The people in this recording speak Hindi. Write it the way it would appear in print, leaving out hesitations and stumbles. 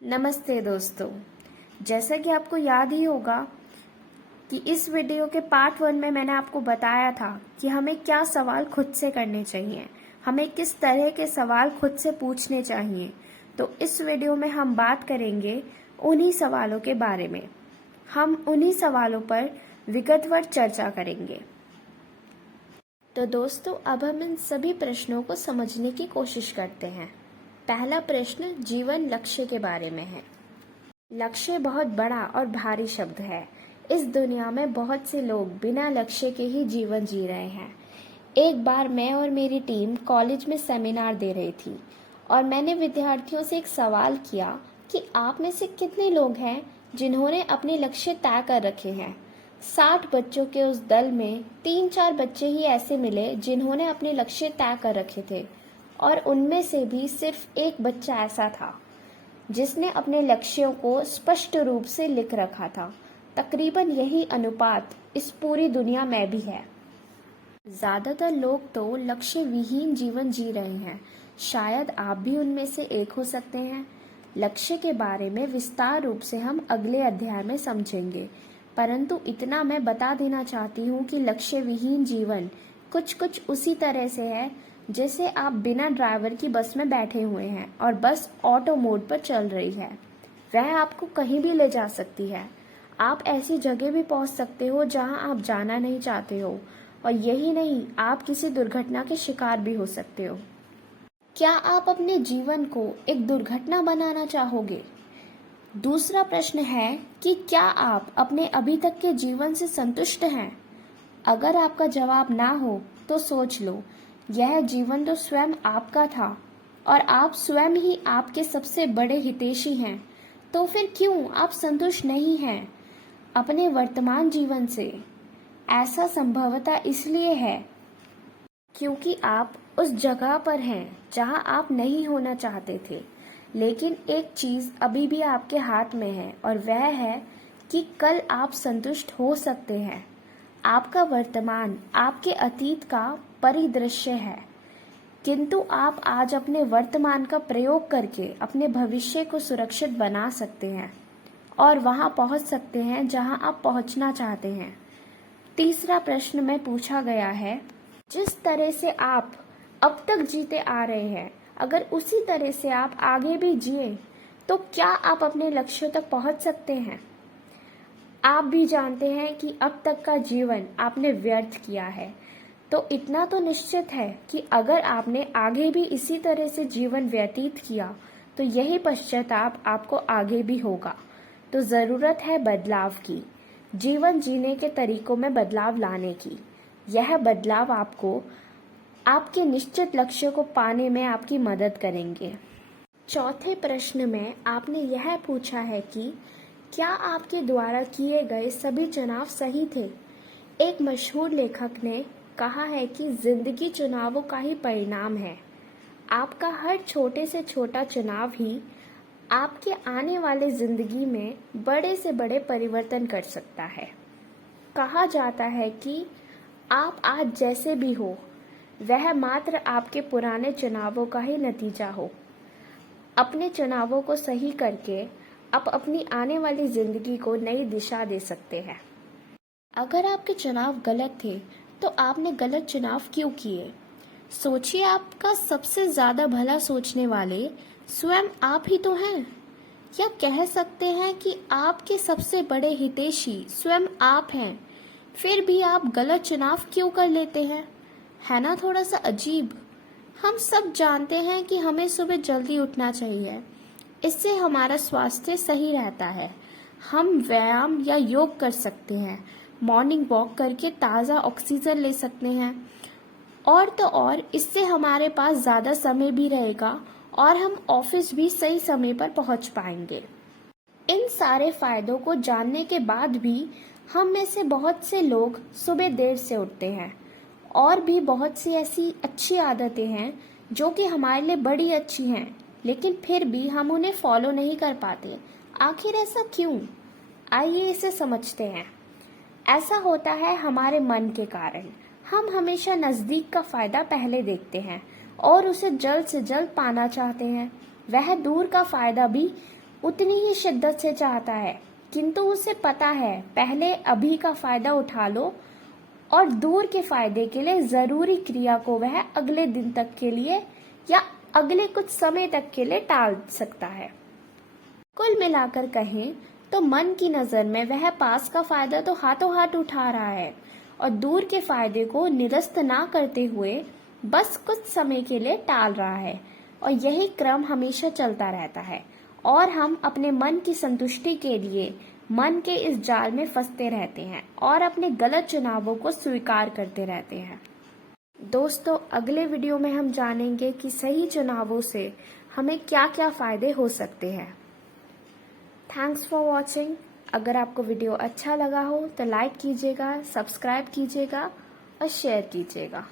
नमस्ते दोस्तों। जैसा कि आपको याद ही होगा कि इस वीडियो के पार्ट 1 में मैंने आपको बताया था कि हमें क्या सवाल खुद से करने चाहिए, हमें किस तरह के सवाल खुद से पूछने चाहिए। तो इस वीडियो में हम बात करेंगे उन्हीं सवालों के बारे में। हम उन्हीं सवालों पर विगतवर चर्चा करेंगे। तो दोस्तों, अब हम इन सभी प्रश्नों को समझने की कोशिश करते हैं। पहला प्रश्न जीवन लक्ष्य के बारे में है। लक्ष्य बहुत बड़ा और भारी शब्द है। इस दुनिया में बहुत से लोग बिना लक्ष्य के ही जीवन जी रहे हैं। एक बार मैं और मेरी टीम कॉलेज में सेमिनार दे रही थी और मैंने विद्यार्थियों से एक सवाल किया कि आप में से कितने लोग हैं जिन्होंने अपने लक्ष्य तय कर रखे हैं। 60 बच्चों के उस दल में 3-4 बच्चे ही ऐसे मिले जिन्होंने अपने लक्ष्य तय कर रखे थे, और उनमें से भी सिर्फ एक बच्चा ऐसा था जिसने अपने लक्ष्यों को स्पष्ट रूप से लिख रखा था। तकरीबन यही अनुपात इस पूरी दुनिया में भी है। ज्यादातर लोग तो लक्ष्य विहीन जीवन जी रहे हैं। शायद आप भी उनमें से एक हो सकते हैं। लक्ष्य के बारे में विस्तार रूप से हम अगले अध्याय में समझेंगे, परंतु इतना मैं बता देना चाहती हूँ कि लक्ष्य विहीन जीवन कुछ उसी तरह से है जैसे आप बिना ड्राइवर की बस में बैठे हुए हैं और बस ऑटो मोड पर चल रही है। वह आपको कहीं भी ले जा सकती है। आप ऐसी जगह भी पहुंच सकते हो जहां आप जाना नहीं चाहते हो, और यही नहीं, आप किसी दुर्घटना के शिकार भी हो सकते हो। क्या आप अपने जीवन को एक दुर्घटना बनाना चाहोगे? दूसरा प्रश्न है कि क्या आप अपने अभी तक के जीवन से संतुष्ट हैं? अगर आपका जवाब ना हो तो सोच लो, यह जीवन तो स्वयं आपका था और आप स्वयं ही आपके सबसे बड़े हितैषी हैं। तो फिर क्यों आप संतुष्ट नहीं हैं अपने वर्तमान जीवन से? ऐसा संभवतः इसलिए है क्योंकि आप उस जगह पर हैं जहां आप नहीं होना चाहते थे। लेकिन एक चीज अभी भी आपके हाथ में है, और वह है कि कल आप संतुष्ट हो सकते हैं। आपका वर्तमान आपके अतीत का परिदृश्य है, किंतु आप आज अपने वर्तमान का प्रयोग करके अपने भविष्य को सुरक्षित बना सकते हैं और वहां पहुंच सकते हैं जहां आप पहुंचना चाहते हैं। तीसरा प्रश्न में पूछा गया है, जिस तरह से आप अब तक जीते आ रहे हैं, अगर उसी तरह से आप आगे भी जिए तो क्या आप अपने लक्ष्यों तक पहुंच सकते हैं? आप भी जानते हैं कि अब तक का जीवन आपने व्यर्थ किया है, तो इतना तो निश्चित है कि अगर आपने आगे भी इसी तरह से जीवन व्यतीत किया तो यही पश्चाताप आपको आगे भी होगा। तो जरूरत है बदलाव की, जीवन जीने के तरीकों में बदलाव लाने की। यह बदलाव आपको आपके निश्चित लक्ष्य को पाने में आपकी मदद करेंगे। चौथे प्रश्न में आपने यह पूछा है कि क्या आपके द्वारा किए गए सभी चुनाव सही थे? एक मशहूर लेखक ने कहा है कि जिंदगी चुनावों का ही परिणाम है। आपका हर छोटे से छोटा चुनाव ही आपके आने वाले जिंदगी में बड़े से बड़े परिवर्तन कर सकता है। कहा जाता है कि आप आज जैसे भी हो, वह मात्र आपके पुराने चुनावों का ही नतीजा हो। अपने चुनावों को सही करके आप अपनी आने वाली जिंदगी को नई दिशा दे सकते हैं। अगर आपके चुनाव गलत थे तो आपने गलत चुनाव क्यों किए? सोचिए, आपका सबसे ज्यादा भला सोचने वाले स्वयं आप ही तो हैं। या कह सकते हैं कि आपके सबसे बड़े हितैषी स्वयं आप हैं। फिर भी आप गलत चुनाव क्यों कर लेते हैं? है ना थोड़ा सा अजीब। हम सब जानते हैं कि हमें सुबह जल्दी उठना चाहिए, इससे हमारा स्वास्थ्य सही रहता है। हम व्यायाम या योग कर सकते हैं, मॉर्निंग वॉक करके ताज़ा ऑक्सीजन ले सकते हैं, और तो और इससे हमारे पास ज़्यादा समय भी रहेगा और हम ऑफिस भी सही समय पर पहुंच पाएंगे। इन सारे फायदों को जानने के बाद भी हम में से बहुत से लोग सुबह देर से उठते हैं, और भी बहुत सी ऐसी अच्छी आदतें हैं जो कि हमारे लिए बड़ी अच्छी हैं, लेकिन फिर भी हम उन्हें फॉलो नहीं कर पाते। आखिर ऐसा क्यों? आइए इसे समझते हैं। ऐसा होता है हमारे मन के कारण। हम हमेशा नजदीक का फायदा पहले देखते हैं और उसे जल्द से जल्द पाना चाहते हैं। वह दूर का फायदा भी उतनी ही शिद्दत से चाहता है, किंतु उसे पता है पहले अभी का फायदा उठा लो और दूर के फायदे के लिए जरूरी क्रिया को वह अगले दिन तक के लिए या अगले कुछ समय तक के लिए टाल सकता है। कुल मिलाकर कहें तो मन की नजर में वह पास का फायदा तो हाथों हाथ उठा रहा है और दूर के फायदे को निरस्त ना करते हुए बस कुछ समय के लिए टाल रहा है, और यही क्रम हमेशा चलता रहता है और हम अपने मन की संतुष्टि के लिए मन के इस जाल में फंसते रहते हैं और अपने गलत चुनावों को स्वीकार करते रहते हैं। दोस्तों, अगले वीडियो में हम जानेंगे कि सही चुनावों से हमें क्या क्या फायदे हो सकते हैं। Thanks for watching. अगर आपको वीडियो अच्छा लगा हो तो लाइक कीजिएगा, सब्सक्राइब कीजिएगा और शेयर कीजिएगा।